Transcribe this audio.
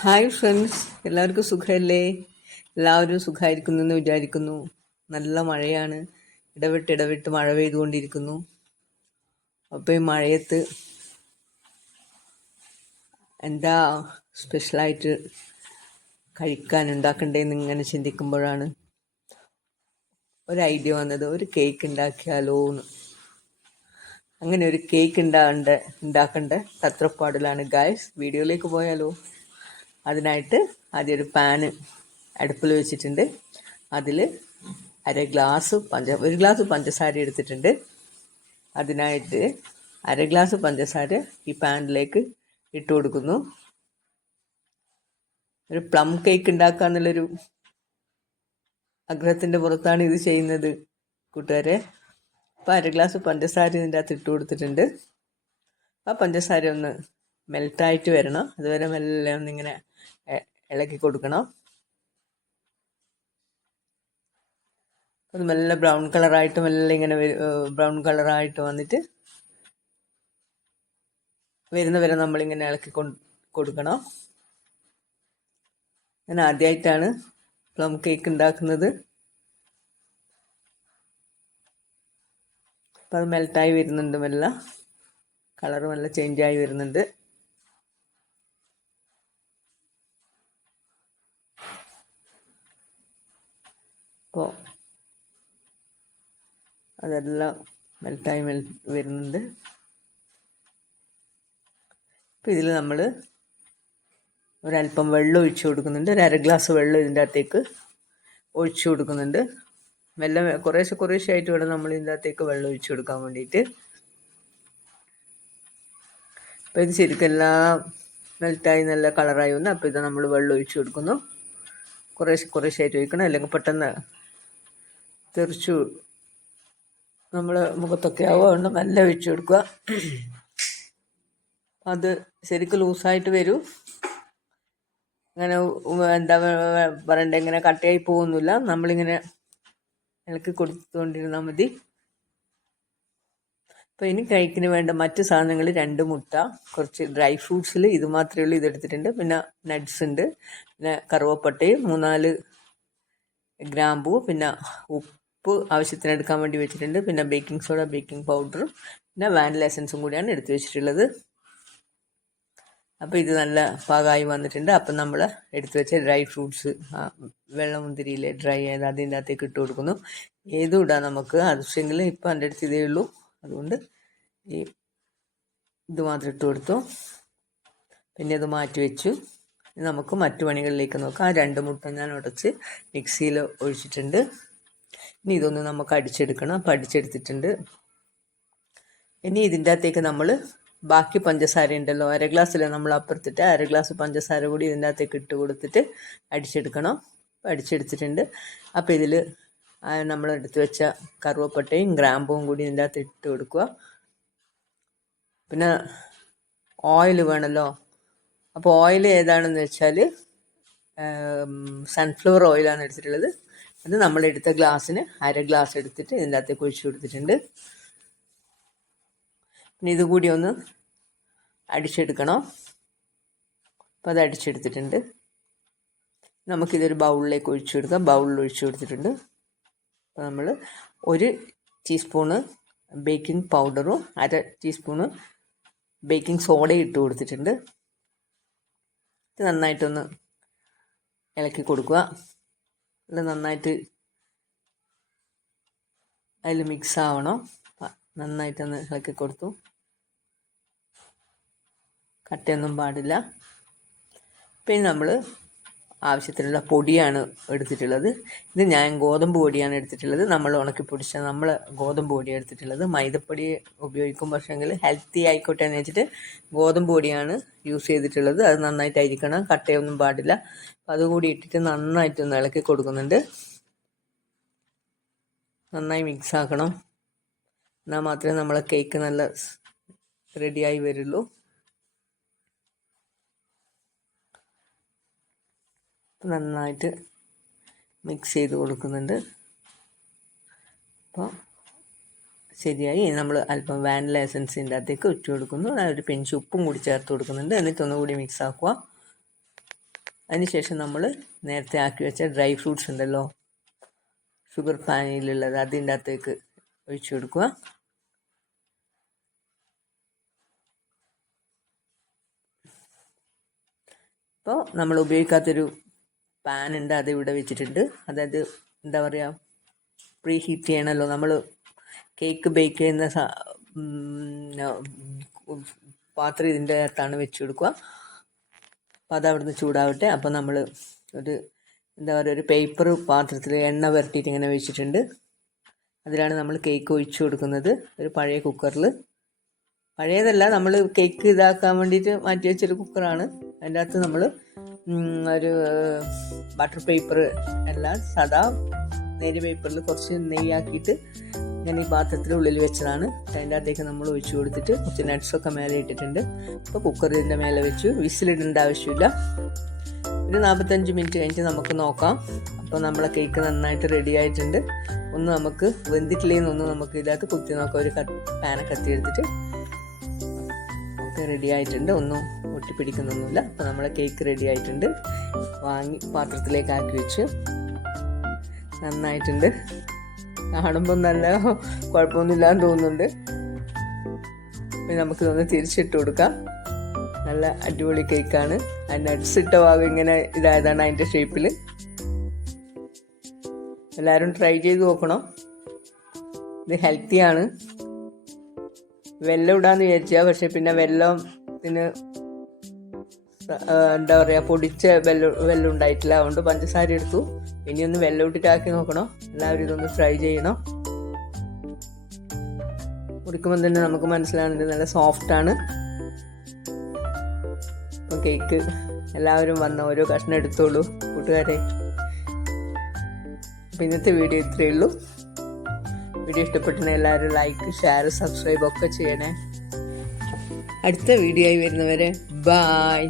Hi friends എല്ലാവർക്കും സുഖമല്ലേ എല്ലാവരും സുഖമായിരിക്കുന്നു എന്ന് വിചാരിക്കുന്നു. നല്ല മഴയാണ്. ഇടവിട്ട് ഇടവിട്ട് മഴ പെയ്തുകൊണ്ടിരിക്കുന്നു. അപ്പോൾ ഈ മഴയത്ത് എന്താ സ്പെഷ്യലായിട്ട് കഴിക്കാൻ ഉണ്ടാക്കണ്ടേന്ന് ഇങ്ങനെ ചിന്തിക്കുമ്പോഴാണ് ഒരു ഐഡിയ വന്നത്. ഒരു കേക്ക് ഉണ്ടാക്കിയാലോ എന്ന് അങ്ങനെ ഒരു കേക്ക് ഉണ്ടാകേണ്ട ഉണ്ടാക്കേണ്ട തത്രപ്പാടിലാണ്. ഗായ്സ് വീഡിയോയിലേക്ക് പോയാലോ? അതിനായിട്ട് ആദ്യം ഒരു പാന് അടുപ്പിൽ വെച്ചിട്ടുണ്ട്. അതിൽ അര ഗ്ലാസ് പഞ്ച ഒരു ഗ്ലാസ് പഞ്ചസാര എടുത്തിട്ടുണ്ട്. അതിനായിട്ട് അര ഗ്ലാസ് പഞ്ചസാര ഈ പാനിലേക്ക് ഇട്ട് കൊടുക്കുന്നു. ഒരു പ്ലം കേക്ക് ഉണ്ടാക്കുക എന്നുള്ളൊരു ആഗ്രഹത്തിന്റെ പുറത്താണ് ഇത് ചെയ്യുന്നത് കൂട്ടുകാരെ. അപ്പോൾ അര ഗ്ലാസ് പഞ്ചസാര ഇതിന്റെ അകത്ത് ഇട്ട് കൊടുത്തിട്ടുണ്ട്. ആ പഞ്ചസാര ഒന്ന് മെൽട്ടായിട്ട് വരണം. അതുവരെ മെല്ലെ ഒന്നിങ്ങനെ ഇളക്കി കൊടുക്കണം. അത് മെല്ലെ ബ്രൗൺ കളറായിട്ട് മെല്ലെ ഇങ്ങനെ ബ്രൗൺ കളറായിട്ട് വന്നിട്ട് വരുന്ന വരെ നമ്മളിങ്ങനെ ഇളക്കി കൊടുക്കണം. ഞാൻ ആദ്യമായിട്ടാണ് പ്ലം കേക്ക് ഉണ്ടാക്കുന്നത്. അപ്പം അത് മെൽട്ടായി വരുന്നുണ്ട് മെല്ലെ. കളർ നല്ല ചേഞ്ചായി വരുന്നുണ്ട്. അപ്പോൾ അതെല്ലാം മെൽറ്റായി മെൽ വരുന്നുണ്ട്. അപ്പോൾ ഇതിൽ നമ്മൾ ഒരല്പം വെള്ളം ഒഴിച്ചു കൊടുക്കുന്നുണ്ട്. ഒരു അര ഗ്ലാസ് വെള്ളം ഇതിന്റെ അകത്തേക്ക് ഒഴിച്ചു കൊടുക്കുന്നുണ്ട്. മെല്ലെ കുറേശ്ശെ കുറേശ്ശെ ആയിട്ട് വേണം നമ്മൾ ഇതിന്റെ അകത്തേക്ക് വെള്ളം ഒഴിച്ചു കൊടുക്കാൻ വേണ്ടിയിട്ട്. അപ്പോൾ ഇത് ശരിക്കും എല്ലാം മെൽറ്റായി നല്ല കളറായി വന്നു അപ്പോൾ ഇത് നമ്മൾ വെള്ളം ഒഴിച്ചു കൊടുക്കുന്നു. കുറേശ്ശെ കുറേശ്ശെ ആയിട്ട് ഒഴിക്കണം. അല്ലെങ്കിൽ പെട്ടെന്ന് തെറിച്ചു നമ്മൾ മുഖത്തൊക്കെ ആവുകൊണ്ട് നല്ല ഒഴിച്ചു കൊടുക്കുക. അത് ശരിക്കും ലൂസായിട്ട് വരൂ. ഇങ്ങനെ എന്താ പറയണ്ടേ ഇങ്ങനെ കട്ടയായി പോകുന്നില്ല. നമ്മളിങ്ങനെ ഇളക്കി കൊടുത്തുകൊണ്ടിരുന്നാൽ മതി. അപ്പോൾ ഇനി കഴിക്കിന് വേണ്ട മറ്റു സാധനങ്ങൾ രണ്ട് മുട്ട കുറച്ച് ഡ്രൈ ഫ്രൂട്ട്സിൽ ഇത് മാത്രമേ ഉള്ളൂ ഇതെടുത്തിട്ടുണ്ട് പിന്നെ നട്ട്സ് ഉണ്ട്. പിന്നെ കറുവപ്പട്ടയും മൂന്നാൽ ഗ്രാമ്പൂ പിന്നെ ഉപ്പ് ആവശ്യത്തിന് എടുക്കാൻ വേണ്ടി വെച്ചിട്ടുണ്ട്. പിന്നെ ബേക്കിംഗ് സോഡ ബേക്കിംഗ് പൗഡറും പിന്നെ വാനില എസൻസും കൂടിയാണ് എടുത്തു വെച്ചിട്ടുള്ളത്. അപ്പോൾ ഇത് നല്ല പാകമായി വന്നിട്ടുണ്ട്. അപ്പം നമ്മൾ എടുത്തു വെച്ച ഡ്രൈ ഫ്രൂട്ട്സ് വെള്ളമുന്തിരിയിലെ ഡ്രൈ ആയത് അതിന്റെ അകത്തേക്ക് ഇട്ട് കൊടുക്കുന്നു. ഏതും ഇടാം നമുക്ക്? ആവശ്യമെങ്കിൽ ഇപ്പം എന്റെ അടുത്ത് ഇതേ ഉള്ളൂ. അതുകൊണ്ട് ഈ ഇത് മാത്രം ഇട്ട് കൊടുത്തു. പിന്നെ ഇത് മാറ്റി വെച്ചു. നമുക്ക് മറ്റു പണികളിലേക്ക് നോക്കാം. ആ രണ്ട് മുട്ട ഞാൻ ഉടച്ച് മിക്സിയിൽ ഒഴിച്ചിട്ടുണ്ട്. ഇനി ഇതൊന്ന് നമുക്ക് അടിച്ചെടുക്കണം. അപ്പം അടിച്ചെടുത്തിട്ടുണ്ട്. ഇനി ഇതിന്റെ അകത്തേക്ക് നമ്മൾ ബാക്കി പഞ്ചസാര ഉണ്ടല്ലോ. അര ഗ്ലാസ്സിൽ നമ്മൾ അപ്പുറത്തിട്ട് അര ഗ്ലാസ് പഞ്ചസാര കൂടി ഇതിന്റെ അകത്തേക്ക് ഇട്ട് കൊടുത്തിട്ട് അടിച്ചെടുക്കണം. അടിച്ചെടുത്തിട്ടുണ്ട്. അപ്പോൾ ഇതിൽ നമ്മൾ എടുത്തു വെച്ച കറുവപ്പട്ടയും ഗ്രാമ്പും കൂടി ഇതിന്റെ അകത്ത് ഇട്ട് കൊടുക്കുക. പിന്നെ ഓയിൽ വേണമല്ലോ അപ്പോൾ ഓയിൽ ഏതാണെന്ന് വെച്ചാൽ സൺഫ്ലവർ ഓയിലാണ് എടുത്തിട്ടുള്ളത്. അത് നമ്മൾ എടുത്ത ഗ്ലാസ്സിന് അര ഗ്ലാസ് എടുത്തിട്ട് ഇതിന്റെ അകത്തേക്ക് ഒഴിച്ചു കൊടുത്തിട്ടുണ്ട്. പിന്നെ ഇതുകൂടി ഒന്ന് അടിച്ചെടുക്കണം. അപ്പോൾ അത് അടിച്ചെടുത്തിട്ടുണ്ട്. നമുക്കിതൊരു ബൗളിലേക്ക് ഒഴിച്ചു കൊടുക്കാം. ബൗളിൽ ഒഴിച്ചു കൊടുത്തിട്ടുണ്ട്. അപ്പോൾ നമ്മൾ ഒരു ടീസ്പൂണ് ബേക്കിംഗ് പൗഡറും അര ടീസ്പൂണ് ബേക്കിംഗ് സോഡയും ഇട്ട് കൊടുത്തിട്ടുണ്ട്. ഇത് നന്നായിട്ടൊന്ന് ഇളക്കി കൊടുക്കുക. ഇത് നന്നായിട്ട് അതിൽ മിക്സ് ആവണം. നന്നായിട്ട് നന്നായിട്ടൊന്ന് ഇളക്കി കൊടുത്തു. കട്ടയൊന്നും പാടില്ല. പിന്നെ നമ്മൾ ആവശ്യത്തിനുള്ള പൊടിയാണ് എടുത്തിട്ടുള്ളത്. ഇത് ഞാൻ ഗോതമ്പ് പൊടിയാണ് എടുത്തിട്ടുള്ളത്. നമ്മൾ ഉണക്കി പൊടിച്ച നമ്മൾ ഗോതമ്പ് പൊടി എടുത്തിട്ടുള്ളത്. മൈദപ്പൊടി ഉപയോഗിക്കും പക്ഷേങ്കിൽ ഹെൽത്തി ആയിക്കോട്ടെ എന്ന് വെച്ചിട്ട് ഗോതമ്പ് പൊടിയാണ് യൂസ് ചെയ്തിട്ടുള്ളത്. അത് നന്നായിട്ട് നന്നായിട്ടായിരിക്കണം. കട്ടയൊന്നും പാടില്ല. അപ്പം അതുകൂടി ഇട്ടിട്ട് നന്നായിട്ടൊന്ന് ഇളക്കി കൊടുക്കുന്നുണ്ട്. നന്നായി മിക്സ് ആക്കണം. എന്നാൽ മാത്രമേ നമ്മളെ കേക്ക് നല്ല റെഡിയായി വരുള്ളൂ. നന്നായിട്ട് മിക്സ് ചെയ്ത് കൊടുക്കുന്നുണ്ട്. അപ്പോൾ ശരിയായി. നമ്മൾ അല്പം വാനില എസൻസിന്റെ അകത്തേക്ക് ഇട്ട് കൊടുക്കുന്നു. ഒരു പിഞ്ച് ഉപ്പും കൂടി ചേർത്ത് കൊടുക്കുന്നുണ്ട്. എന്നിട്ട് ഒന്നുകൂടി മിക്സ് ആക്കുക. അതിനുശേഷം നമ്മൾ നേരത്തെ ആക്കി വെച്ച ഡ്രൈ ഫ്രൂട്ട്സ് ഉണ്ടല്ലോ. ഷുഗർ പാനിയിലുള്ളത് അതിന്റെ അകത്തേക്ക് ഒഴിച്ചു കൊടുക്കുക. ഇപ്പോൾ നമ്മൾ ഉപയോഗിക്കാത്തൊരു പാൻ ഉണ്ട് അത് ഇവിടെ വെച്ചിട്ടുണ്ട്. അതായത് എന്താ പറയുക പ്രീ ഹീറ്റ് ചെയ്യണമല്ലോ നമ്മൾ കേക്ക് ബേക്ക് ചെയ്യുന്ന പാത്രം ഇതിന്റെ അകത്താണ് വെച്ച് കൊടുക്കുക. അപ്പോൾ അത് അവിടുന്ന് ചൂടാവട്ടെ. അപ്പോൾ നമ്മൾ ഒരു എന്താ പറയുക ഒരു പേപ്പർ പാത്രത്തിൽ എണ്ണ പുരട്ടിയിട്ട് ഇങ്ങനെ വെച്ചിട്ടുണ്ട്. അതിലാണ് നമ്മൾ കേക്ക് ഒഴിച്ചു കൊടുക്കുന്നത്. ഒരു പഴയ കുക്കറിൽ പഴയതല്ല നമ്മൾ കേക്ക് ഇതാക്കാൻ വേണ്ടിയിട്ട് മാറ്റി വെച്ചൊരു കുക്കറാണ് അതിന്റെ അകത്ത് നമ്മൾ ഒരു ബട്ടർ പേപ്പർ അല്ല സദാ നേരിയ പേപ്പറിൽ കുറച്ച് നെയ്യാക്കിയിട്ട് ഞാൻ ഈ പാത്രത്തിൽ ഉള്ളിൽ വെച്ചതാണ്. അതിന്റെ അകത്തേക്ക് നമ്മൾ ഒഴിച്ചു കൊടുത്തിട്ട് കുറച്ച് നട്ട്സൊക്കെ മേലെ ഇട്ടിട്ടുണ്ട്. അപ്പോൾ കുക്കർ ഇതിന്റെ മേലെ വെച്ചു. വിസിലിടേണ്ട ആവശ്യമില്ല. ഒരു നാൽപ്പത്തഞ്ച് മിനിറ്റ് കഴിഞ്ഞിട്ട് നമുക്ക് നോക്കാം. അപ്പോൾ നമ്മളെ കേക്ക് നന്നായിട്ട് റെഡി ആയിട്ടുണ്ട്. ഒന്ന് നമുക്ക് വെന്തിട്ടില്ലേന്ന് ഒന്ന് നമുക്ക് ഇതിനകത്ത് കുത്തി നോക്കാം. ഒരു പാന കത്തി എടുത്തിട്ട് ഒക്കെ റെഡി ആയിട്ടുണ്ട്. ഒന്നും ഒട്ടിപ്പിടിക്കുന്നൊന്നുമില്ല. അപ്പോൾ നമ്മൾ കേക്ക് റെഡി ആയിട്ടുണ്ട്. വാങ്ങി പാത്രത്തിലേക്ക് ആക്കി വെച്ച് നന്നായിട്ടുണ്ട്. കാണുമ്പോൾ നല്ല കുഴപ്പമൊന്നുമില്ലാന്ന് തോന്നുന്നുണ്ട്. പിന്നെ നമുക്ക് ഇതൊന്ന് തിരിച്ചിട്ട് കൊടുക്കാം. നല്ല അടിപൊളി കേക്കാണ് ആ നട്ട്സ് ഇട്ട ഭാഗം ഇങ്ങനെ ഇതായതാണ് അതിന്റെ ഷേപ്പിൽ എല്ലാവരും ട്രൈ ചെയ്ത് നോക്കണം. ഇത് ഹെൽത്തിയാണ് വെല്ലം ഇടാന്ന് വിചാരിച്ച പക്ഷെ പിന്നെ വെല്ലത്തിന് ഇതിന് എന്താ പറയാ പൊടിച്ച വെല്ലം വെല്ലം ഉണ്ടായിട്ടില്ല. അതുകൊണ്ട് പഞ്ചസാര എടുത്തു. ഇനി ഒന്ന് വെല്ലം ഇട്ടിട്ടാക്കി നോക്കണം. എല്ലാവരും ഇതൊന്ന് ഫ്രൈ ചെയ്യണം. മുറിക്കുമ്പോൾ തന്നെ നമുക്ക് മനസ്സിലാവുന്നത് നല്ല സോഫ്റ്റ് ആണ്. കേക്ക് എല്ലാവരും വന്ന ഓരോ കഷ്ണം എടുത്തോളൂ കൂട്ടുകാരെ. അപ്പം ഇന്നത്തെ വീഡിയോ ഇത്രയേ ഉള്ളൂ. വീഡിയോ ഇഷ്ടപ്പെട്ടിട്ടുണ്ടെങ്കിൽ എല്ലാവരും ലൈക്ക് ഷെയർ സബ്സ്ക്രൈബ് ഒക്കെ ചെയ്യണേ. അടുത്ത വീഡിയോ ആയി വരുന്നവരെ ബായ്